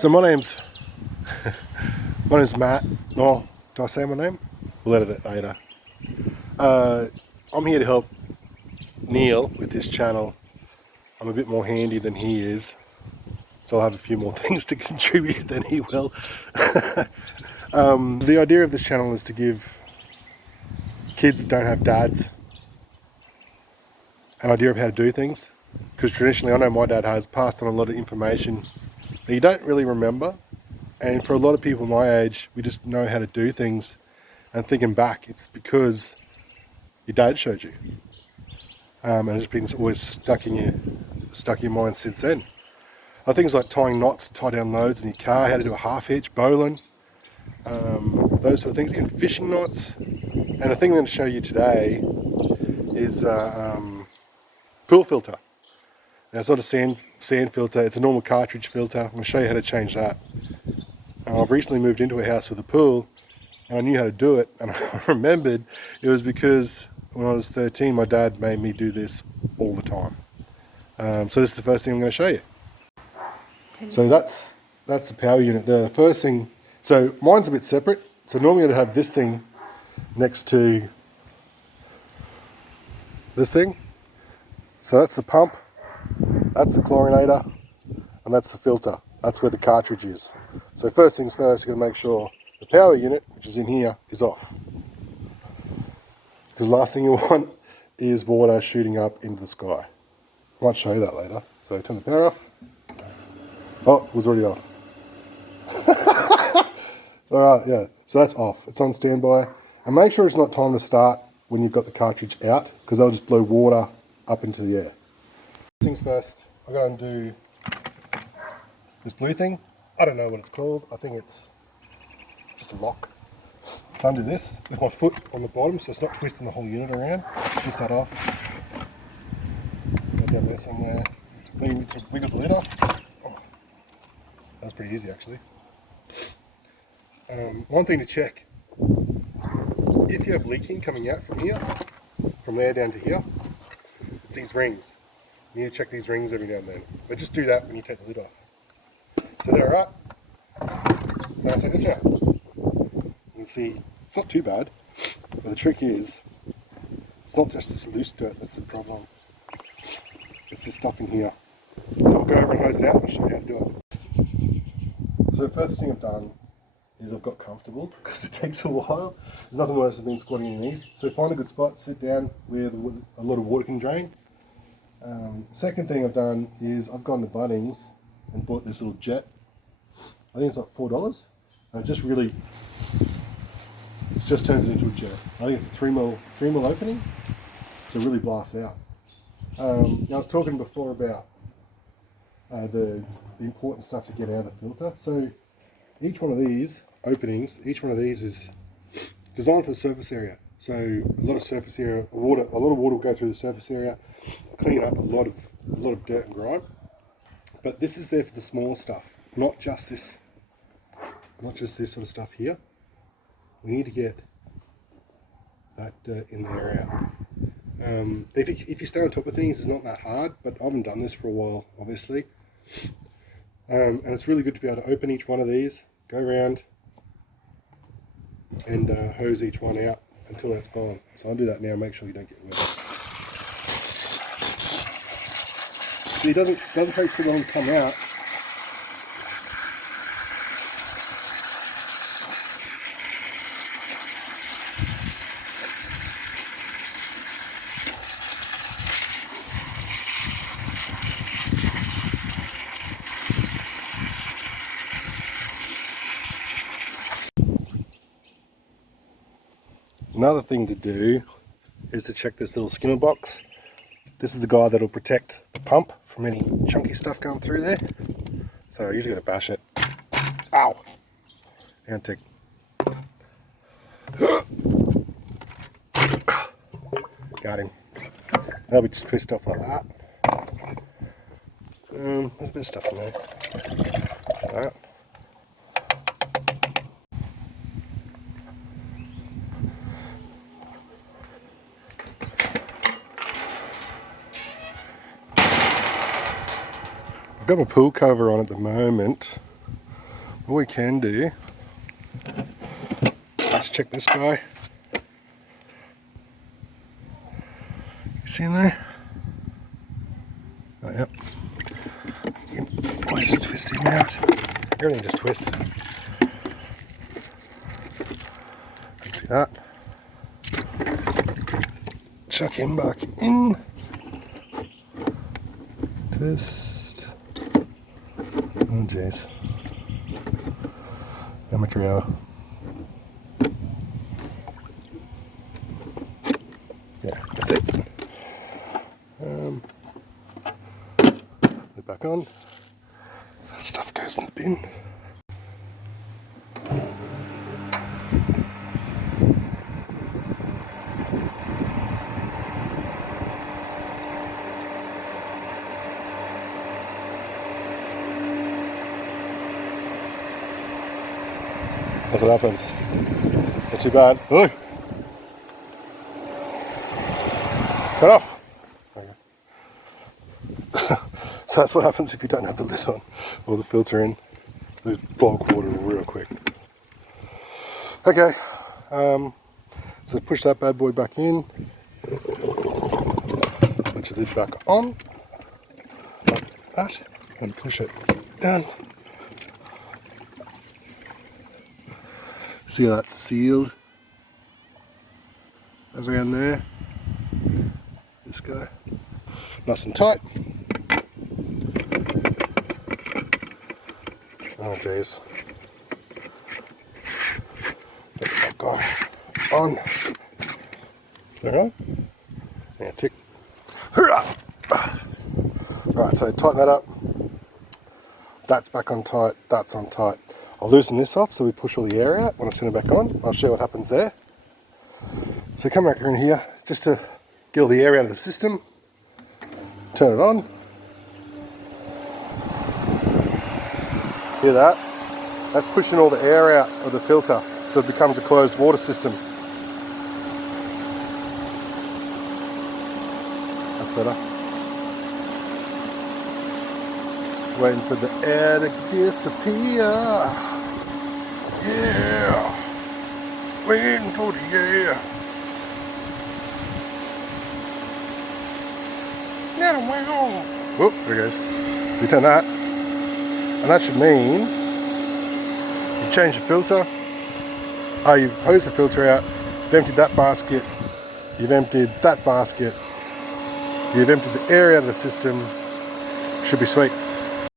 So my name's Matt. Oh, do I say my name? We'll edit it later. I'm here to help Neil with this channel. I'm a bit more handy than he is, so I'll have a few more things to contribute than he will. The idea of this channel is to give kids that don't have dads an idea of how to do things, because traditionally I know my dad has passed on a lot of information that you don't really remember, and for a lot of people my age we just know how to do things, and thinking back it's because your dad showed you, and it's been always stuck in your mind since then. Things like tying knots, tie down loads in your car, how to do a half hitch, bowling, those sort of things, even fishing knots. And the thing I'm going to show you today is pool filter. Now it's not a sand filter, it's a normal cartridge filter. I'm going to show you how to change that. I've recently moved into a house with a pool and I knew how to do it, and I remembered it was because when I was 13 my dad made me do this all the time. So this is the first thing I'm going to show you. So that's the power unit. The first thing, so mine's a bit separate. So normally I'd have this thing next to this thing. So that's the pump, that's the chlorinator, and that's the filter. That's where the cartridge is. So first things first, you're going to make sure the power unit, which is in here, is off. Because the last thing you want is water shooting up into the sky. I might show you that later. So turn the power off. Oh, it was already off. Alright, yeah, so that's off. It's on standby. And make sure it's not time to start when you've got the cartridge out, because that'll just blow water up into the air. First things first, I'll go and do this blue thing. I don't know what it's called. I think it's just a lock. So undo this with my foot on the bottom so it's not twisting the whole unit around. Twist that off. Go down there somewhere. Then you need to wiggle the lid off. Oh, that's pretty easy actually. One thing to check, if you have leaking coming out from here, from there down to here, it's these rings. You need to check these rings every now and then. But just do that when you take the lid off. So there, right? So I'll take this out. You can see it's not too bad, but the trick is, it's not just this loose dirt that's the problem. It's this stuff in here. So we'll go over and hose it out and I'll show you how to do it. So the first thing I've done is I've got comfortable, because it takes a while. There's nothing worse than being squatting underneath. So find a good spot, sit down where a lot of water can drain. Second thing I've done is I've gone to Bunnings and bought this little jet. I think it's like $4. And it just turns it into a jet. I think it's a 3mm opening, so it really blasts out. Now I was talking before about the important stuff to get out of the filter. So each one of these openings, each one of these is designed for the surface area. So a lot of surface area, a lot of water will go through the surface area, clean up a lot of dirt and grime. But this is there for the smaller stuff, not just this sort of stuff here. We need to get that dirt in the area. If you stay on top of things, it's not that hard, but I haven't done this for a while, obviously. And it's really good to be able to open each one of these, go around and hose each one out until that's gone. So I'll do that now, make sure you don't get wet. See, it doesn't take too long to come out. Another thing to do is to check this little skimmer box. This is the guy that'll protect the pump from any chunky stuff going through there. So I usually gotta bash it. Ow! And tick. Got him. Now we just twist off like that. There's a bit of stuff in there. Like that. I've got my pool cover on at the moment, What we can do, let's check this guy. You see in there? Oh, yep. You can always twist him out. Everything just twists. Empty that. Chuck him back in. Twist. Oh jeez. Amateur hour. Yeah, that's it. Put it back on. That stuff goes in the bin. That's what happens. Not too bad. Oh! Cut off! Okay. So that's what happens if you don't have the lid on or the filter in. They block water real quick. Okay, so push that bad boy back in. Put your lid back on, like that, and push it down. See how that's sealed around there? This guy, nice and tight. Oh jeez. Get that guy on. There we go. Yeah, tick. Right, so tighten that up. That's back on tight, that's on tight. I'll loosen this off so we push all the air out when I turn it back on. I'll show you what happens there. So come back in here just to get all the air out of the system. Turn it on. Hear that? That's pushing all the air out of the filter so it becomes a closed water system. That's better. Waiting for the air to disappear. Yeah. Waiting for the air. Whoop, there it goes. So you turn that. And that should mean you've changed the filter. Oh, you've hosed the filter out. You've emptied that basket. You've emptied that basket. You've emptied the air out of the system. Should be sweet.